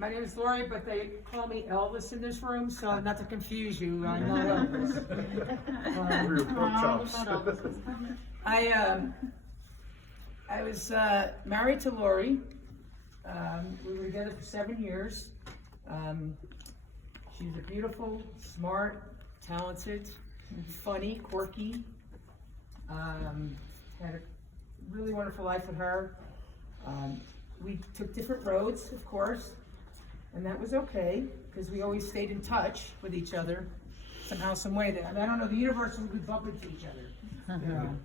My name is Lori, but they call me Elvis in this room, so not to confuse you, I'm not Elvis. I was married to Lori. We were together for 7 years. She's a beautiful, smart, talented, funny, quirky. Had a really wonderful life with her. We took different roads, of course, and that was okay, because we always stayed in touch with each other, somehow, some way. I don't know, the universe, we would bump into each other. You know?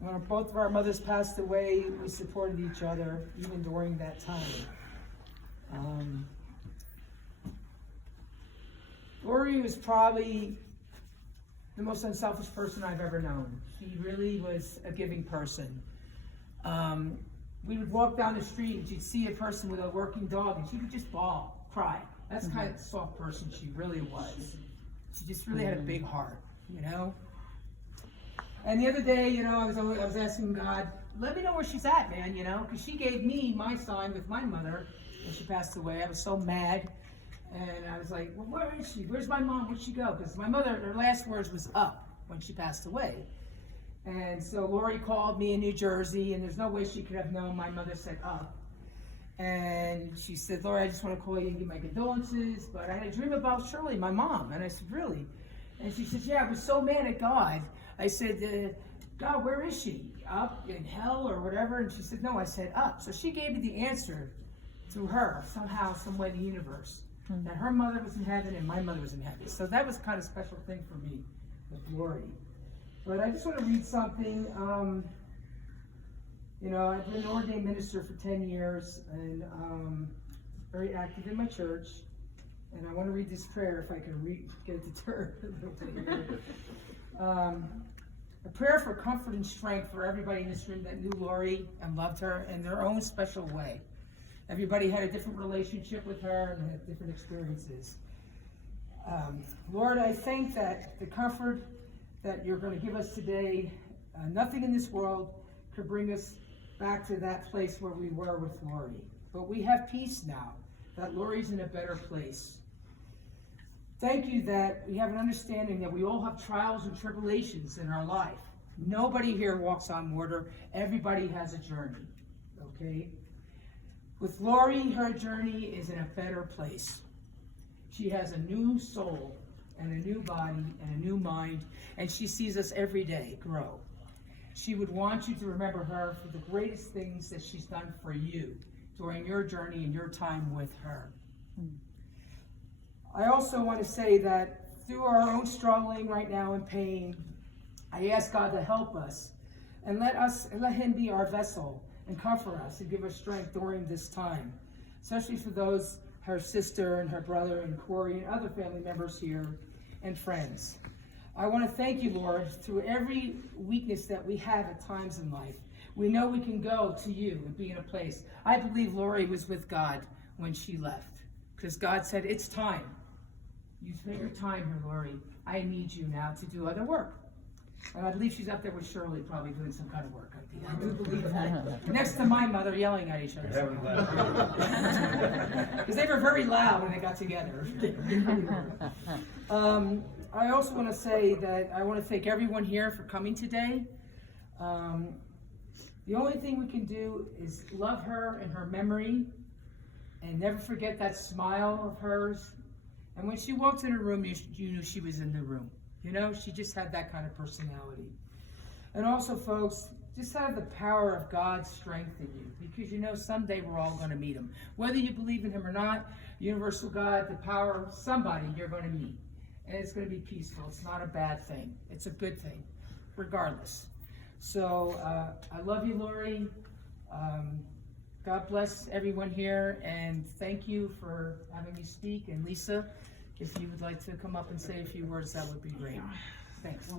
When both of our mothers passed away, we supported each other, even during that time. Lori was probably the most unselfish person I've ever known. She really was a giving person. We would walk down the street and she'd see a person with a working dog and she would just bawl, cry. That's the kind of soft person she really was. She just really had a big heart, you know? And the other day, you know, I was asking God, let me know where she's at, man, you know? Because she gave me my sign with my mother when she passed away. I was so mad. And I was like, well, where is she? Where's my mom? Where'd she go? Because my mother, her last words was up when she passed away. And so Lori called me in New Jersey, and there's no way she could have known my mother said up. And she said, Lori, I just want to call you and give my condolences, but I had a dream about Shirley, my mom. And I said, really? And she said, yeah, I was so mad at God. I said, God, where is she? Up in hell or whatever? And she said, no, I said up. So she gave me the answer through her, somehow, some way, the universe. That her mother was in heaven and my mother was in heaven. So that was kind of a special thing for me with Lori. But I just want to read something. You know, I've been an ordained minister for 10 years and very active in my church. And I want to read this prayer if I can get it to turn. A prayer for comfort and strength for everybody in this room that knew Lori and loved her in their own special way. Everybody had a different relationship with her and had different experiences. Lord, I think that the comfort that you're going to give us today, nothing in this world could bring us back to that place where we were with Lori. But we have peace now, that Lori's in a better place. Thank you that we have an understanding that we all have trials and tribulations in our life. Nobody here walks on water. Everybody has a journey, okay? With Lori, her journey is in a better place. She has a new soul and a new body and a new mind, and she sees us every day grow. She would want you to remember her for the greatest things that she's done for you during your journey and your time with her. I also want to say that through our own struggling right now and pain, I ask God to help us and let him be our vessel and comfort us and give us strength during this time, especially for those, her sister and her brother and Corey and other family members here and friends. I want to thank you, Lord, through every weakness that we have at times in life. We know we can go to you and be in a place. I believe Lori was with God when she left, because God said, it's time. You spent your time here, Lori. I need you now to do other work. And I believe she's up there with Shirley, probably doing some kind of work. I do believe that. Next to my mother, yelling at each other. Because they were very loud when they got together. I also want to say that I want to thank everyone here for coming today. The only thing we can do is love her and her memory and never forget that smile of hers. And when she walked in her room, you knew she was in the room. You know, she just had that kind of personality. And also, folks, just have the power of God's strength in you, because you know someday we're all going to meet him. Whether you believe in him or not, universal God, the power of somebody you're going to meet. And it's going to be peaceful. It's not a bad thing. It's a good thing, regardless. So I love you, Lori. God bless everyone here, and thank you for having me speak. And Lisa, if you would like to come up and say a few words, that would be great. Thanks.